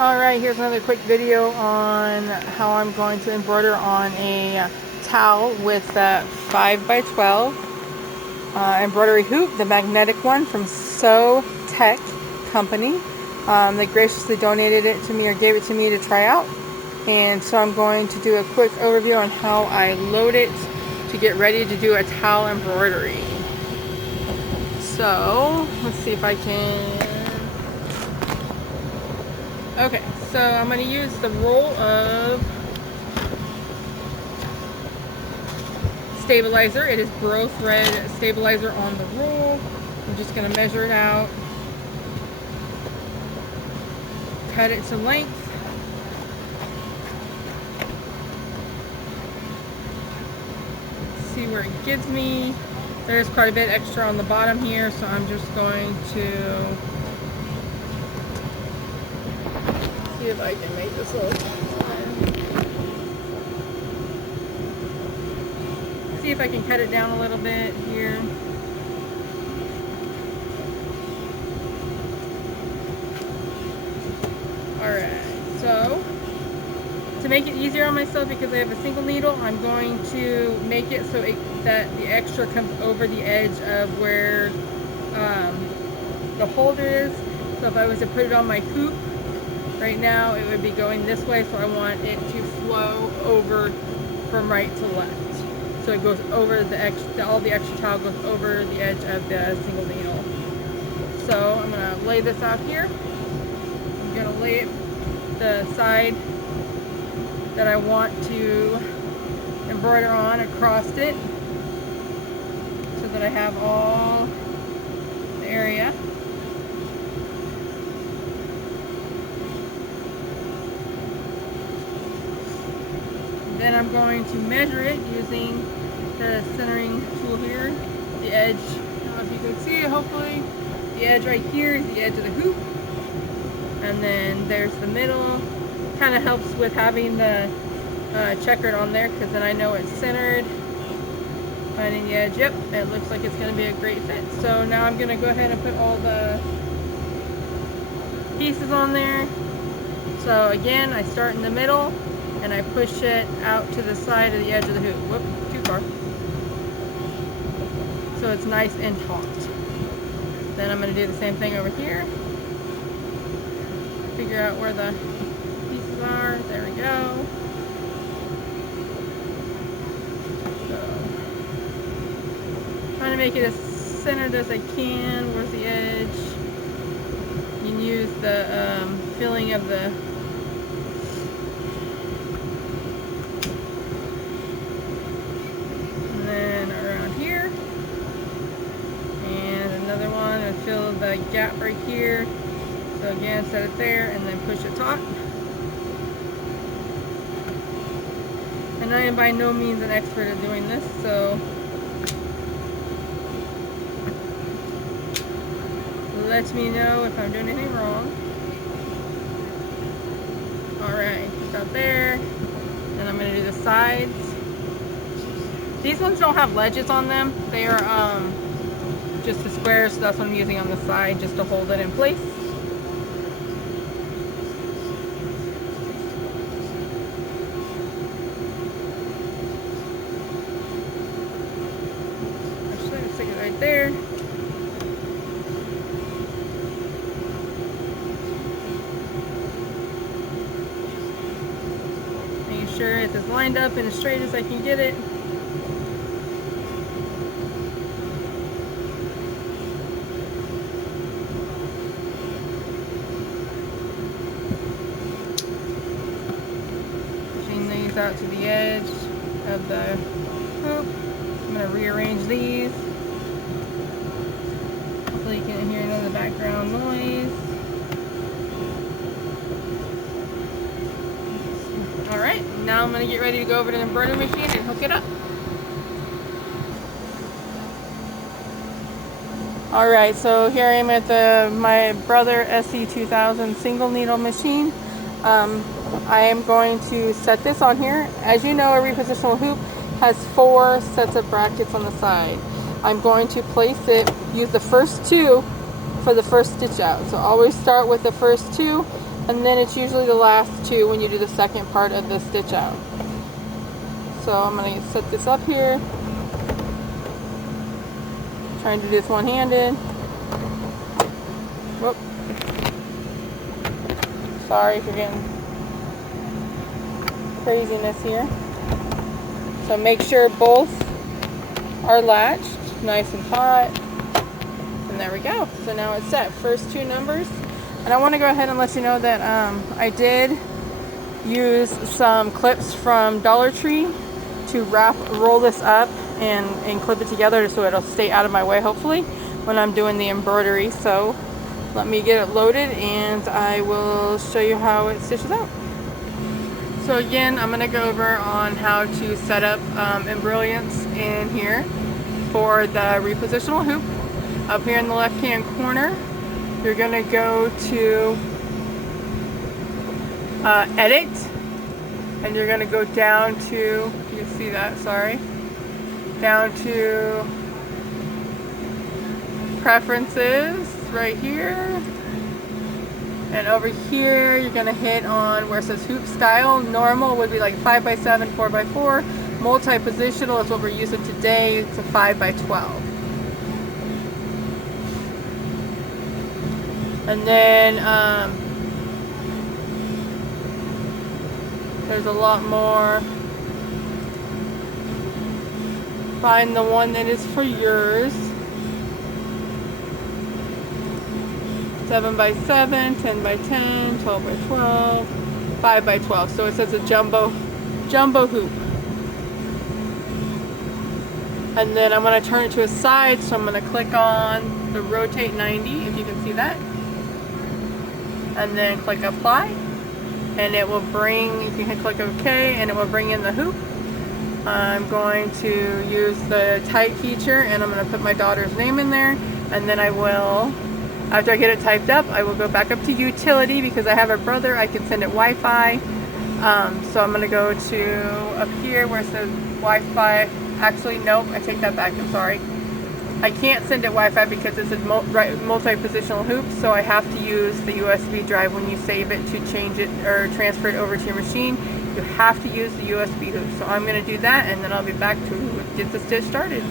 Alright, here's another quick video on how I'm going to embroider on a towel with that 5x12 embroidery hoop, the magnetic one from Sew Tech Company. They graciously donated it to me, or gave it to me to try out. And so I'm going to do a quick overview on how I load it to get ready to do a towel embroidery. So let's see if I can. Okay, so I'm going to use the roll of stabilizer. It is Bro Thread stabilizer on the roll. I'm just going to measure it out, cut it to length, see where it gives me. There's quite a bit extra on the bottom here, so I'm just going to see if I can make this little see if I can cut it down a little bit here. Alright, so to make it easier on myself, because I have a single needle, I'm going to make it so that the extra comes over the edge of where the holder is. So if I was to put it on my hoop right now, it would be going this way, so I want it to flow over from right to left. So it goes over the extra, all the extra towel goes over the edge of the single needle. So I'm going to lay this out here. I'm going to lay it the side that I want to embroider on across it, so that I have all the area. Then I'm going to measure it using the centering tool here. The edge, I don't know if you can see it, hopefully. The edge right here is the edge of the hoop. And then there's the middle. Kind of helps with having the checkered on there, because then I know it's centered. Finding the edge, yep, it looks like it's going to be a great fit. So now I'm going to go ahead and put all the pieces on there. So again, I start in the middle and I push it out to the side of the edge of the hoop. Whoop, too far. So it's nice and taut. Then I'm going to do the same thing over here. Figure out where the pieces are. There we go. So, trying to make it as centered as I can. Where's the edge? You can use the filling of the fill the gap right here. So again, set it there and then push it taut. And I am by no means an expert at doing this, so let me know if I'm doing anything wrong. Alright, push out there. And I'm going to do the sides. These ones don't have ledges on them. They are just the squares, so that's what I'm using on the side, just to hold it in place. Actually, I'll stick it right there. Making sure it's as lined up and as straight as I can get it. Out to the edge of the hoop. I'm going to rearrange these. Hopefully you can hear none of the background noise. Alright, now I'm going to get ready to go over to the embroidery machine and hook it up. Alright, so here I am at my Brother SE2000 single needle machine. I am going to set this on here. As you know, a repositionable hoop has 4 sets of brackets on the side. I'm going to place it, use the first 2 for the first stitch out. So always start with the first 2 And then it's usually the last two when you do the second part of the stitch out. So I'm going to set this up here. Trying to do this one-handed. Whoop. Sorry if you're getting craziness here. So make sure both are latched, nice and taut. And there we go. So now it's set. First two numbers. And I want to go ahead and let you know that I did use some clips from Dollar Tree to roll this up and clip it together so it'll stay out of my way, hopefully, when I'm doing the embroidery. So let me get it loaded and I will show you how it stitches out. So again, I'm going to go over on how to set up embrilliance in here for the repositional hoop. Up here in the left hand corner, you're going to go to edit, and you're going to go down to, you can see that, sorry, down to preferences right here. And over here, you're going to hit on where it says hoop style. Normal would be like 5x7, 4x4. Multi-positional is what we're using today. It's a 5x12. And then there's a lot more. Find the one that is for yours. 7x7, 10x10, 12x12, 5x12. So it says a jumbo hoop. And then I'm going to turn it to a side, so I'm going to click on the rotate 90, if you can see that. And then click apply. And it will bring, you can click OK, and it will bring in the hoop. I'm going to use the type feature, and I'm going to put my daughter's name in there. And then I will, after I get it typed up, I will go back up to utility because I have a brother. I can send it Wi-Fi. So I'm going to go to up here where it says Wi-Fi. Actually, nope, I take that back. I'm sorry. I can't send it Wi-Fi because it's a multi-positional hoop, so I have to use the USB drive when you save it to change it or transfer it over to your machine. You have to use the USB hoop. So I'm going to do that, and then I'll be back to get the stitch started.